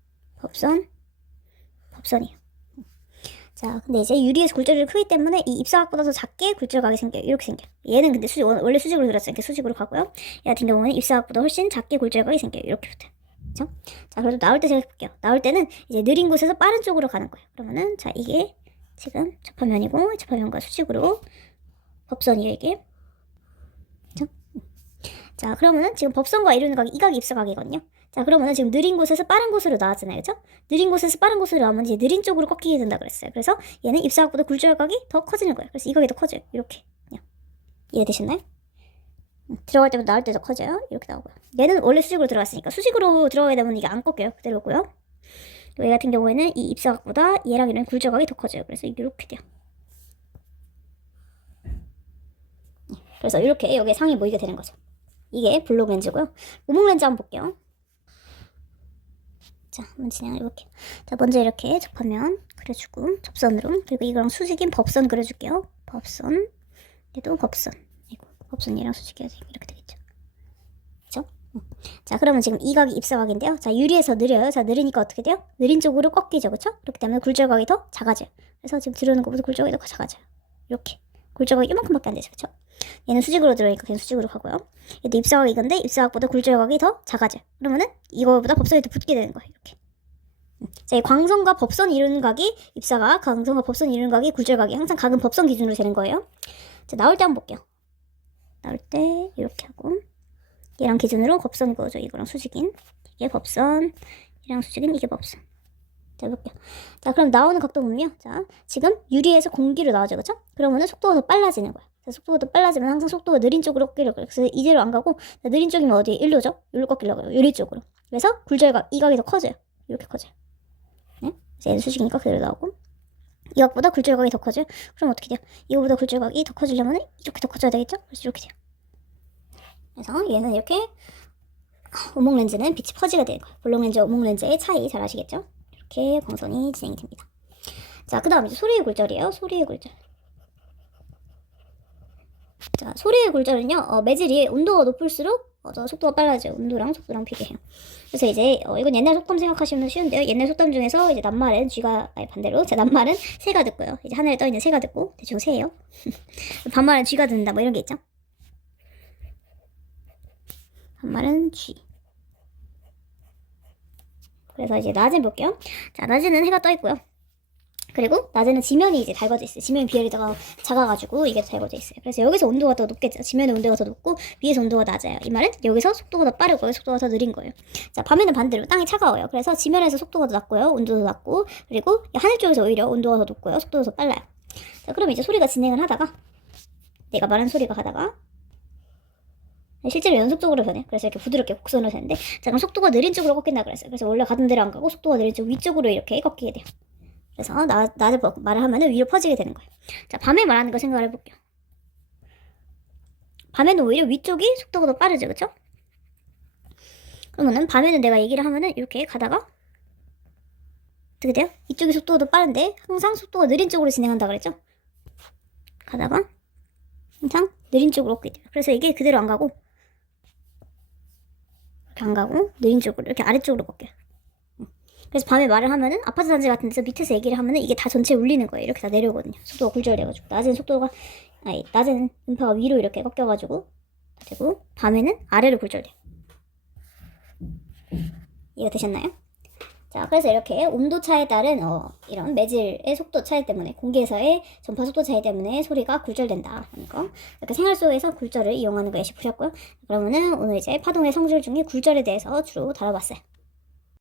자, 근데 이제 유리에서 굴절력이 크기 때문에 이 입사각보다 더 작게 굴절각이 생겨요. 이렇게 생겨요. 얘는 근데 원래 수직으로 그렸으니까 수직으로 가고요. 얘 같은 경우는 입사각보다 훨씬 작게 굴절각이 생겨요. 이렇게 붙어요. 그렇죠? 자, 그래도 나올 때 생각해볼게요. 나올 때는 이제 느린 곳에서 빠른 쪽으로 가는 거예요. 그러면은 자, 이게 지금 접화면이고, 접화면과 수직으로 법선이에요, 이게. 그렇죠? 자, 그러면은 지금 법선과 이루는 각이 이 각이 입사각이거든요. 자, 그러면은 지금 느린 곳에서 빠른 곳으로 나왔잖아요. 그죠? 느린 곳에서 빠른 곳으로 나오면 이제 느린 쪽으로 꺾이게 된다 그랬어요. 그래서 얘는 입사각보다 굴절각이 더 커지는 거예요. 그래서 이 각이 더 커져요. 이렇게. 그냥. 이해되셨나요? 들어갈 때부터 나올 때도 커져요. 이렇게 나오고요. 얘는 원래 수직으로 들어갔으니까 수직으로 들어가게 되면 이게 안 꺾여요. 그대로고요. 얘 같은 경우에는 이 입사각보다 얘랑 이런 굴절각이 더 커져요. 그래서 이렇게 돼요. 그래서 이렇게 여기에 상이 모이게 되는 거죠. 이게 블록 렌즈고요. 오목 렌즈 한번 볼게요. 자, 한번 진행을 해볼게요. 자, 먼저 이렇게 접하면 그려주고, 접선으로. 그리고 이거랑 수직인 법선 그려줄게요. 법선. 얘도 법선. 법선이랑 수직이 이렇게 되겠죠. 그쵸? 자, 그러면 지금 이 각이 입사각인데요. 자, 유리에서 느려요. 자, 느리니까 어떻게 돼요? 느린 쪽으로 꺾이죠. 그쵸? 그렇기 때문에 굴절각이 더 작아져요. 그래서 지금 들어오는 것보다 굴절각이 더 작아져요. 이렇게. 굴절각이 이만큼밖에 안 되죠. 그쵸? 얘는 수직으로 들어오니까 그냥 수직으로 가고요. 얘도 입사각이 건데 입사각보다 굴절각이 더 작아져요. 그러면은 이거보다 법선이 더 붙게 되는 거예요. 이렇게. 자, 이 광선과 법선 이루는 각이 입사각, 광선과 법선 이루는 각이 굴절각이 항상 각은 법선 기준으로 되는 거예요. 자, 나올 때 한번 볼게요. 나올 때 이렇게 하고, 얘랑 기준으로 법선 그거죠. 이거랑 수직인 이게 법선, 얘랑 수직인 이게 법선. 자, 볼게요. 자, 그럼 나오는 각도 보면요. 자, 지금 유리에서 공기로 나오죠. 그쵸? 그러면은 속도가 더 빨라지는 거예요. 속도가 더 빨라지면 항상 속도가 느린 쪽으로 꺾이려고 그래요. 그래서 이대로 안 가고 느린 쪽이면 어디? 1루죠? 1루 꺾이려고 해요. 유리 쪽으로. 그래서 굴절각 이 각이 더 커져요. 이렇게 커져요. 네? 그래서 얘는 수직이니까 그대로 나오고 이 각보다 굴절각이 더 커져요. 그럼 어떻게 돼요? 이거보다 굴절각이 더 커지려면 이렇게 더 커져야 되겠죠? 그래서 이렇게 돼요. 그래서 얘는 이렇게 오목 렌즈는 빛이 퍼지게 되는 거예요. 볼록 렌즈와 오목 렌즈의 차이 잘 아시겠죠? 이렇게 광선이 진행이 됩니다. 자, 그 다음 이제 소리의 굴절이에요. 소리의 굴절. 자, 소리의 굴절은요, 매질이 온도가 높을수록 속도가 빨라져요. 온도랑 속도랑 비교해요. 그래서 이제 이건 옛날 속담 생각하시면 쉬운데요. 옛날 속담 중에서 이제 낱말은 쥐가 아니 반대로 제 낱말은 새가 듣고요. 이제 하늘에 떠 있는 새가 듣고 대충 새예요. 반말은 쥐가 듣는다 뭐 이런 게 있죠. 반말은 쥐. 그래서 이제 낮에 볼게요. 자, 낮에는 해가 떠 있고요. 그리고 낮에는 지면이 이제 달궈져 있어요. 지면이 비율이 더 작아가지고 이게 달궈져 있어요. 그래서 여기서 온도가 더 높겠죠. 지면의 온도가 더 높고 위에서 온도가 낮아요. 이 말은 여기서 속도가 더 빠르고 속도가 더 느린 거예요. 자, 밤에는 반대로 땅이 차가워요. 그래서 지면에서 속도가 더 낮고요. 온도도 낮고 그리고 하늘 쪽에서 오히려 온도가 더 높고요. 속도가 더 빨라요. 자, 그럼 이제 소리가 진행을 하다가 내가 말한 소리가 가다가 실제로 연속적으로 변해. 그래서 이렇게 부드럽게 곡선으로 되는데 자, 그럼 속도가 느린 쪽으로 꺾인다 그랬어요. 그래서 원래 가던 대로 안 가고 속도가 느린 쪽 위쪽으로 이렇게 꺾이게 돼요. 그래서 낮에 말을 하면은 위로 퍼지게 되는 거예요. 자, 밤에 말하는 거 생각을 해볼게요. 밤에는 오히려 위쪽이 속도가 더 빠르죠, 그쵸? 그러면은 밤에는 내가 얘기를 하면은 이렇게 가다가 어떻게 돼요? 이쪽이 속도가 더 빠른데 항상 속도가 느린 쪽으로 진행한다 그랬죠? 가다가 항상 느린 쪽으로 꺾게 돼요. 그래서 이게 그대로 안 가고 이렇게 안 가고 느린 쪽으로 이렇게 아래쪽으로 꺾여요. 그래서 밤에 말을 하면은 아파트 단지 같은 데서 밑에서 얘기를 하면은 이게 다 전체 울리는 거예요. 이렇게 다 내려오거든요. 속도가 굴절돼가지고 낮에는 음파가 위로 이렇게 꺾여가지고 되고 밤에는 아래로 굴절돼요. 이해가 되셨나요? 자, 그래서 이렇게 온도 차에 따른 이런 매질의 속도 차이 때문에 공기에서의 전파 속도 차이 때문에 소리가 굴절된다 하는 거. 이렇게 생활 속에서 굴절을 이용하는 거 예시 보셨고요. 그러면은 오늘 이제 파동의 성질 중에 굴절에 대해서 주로 다뤄봤어요.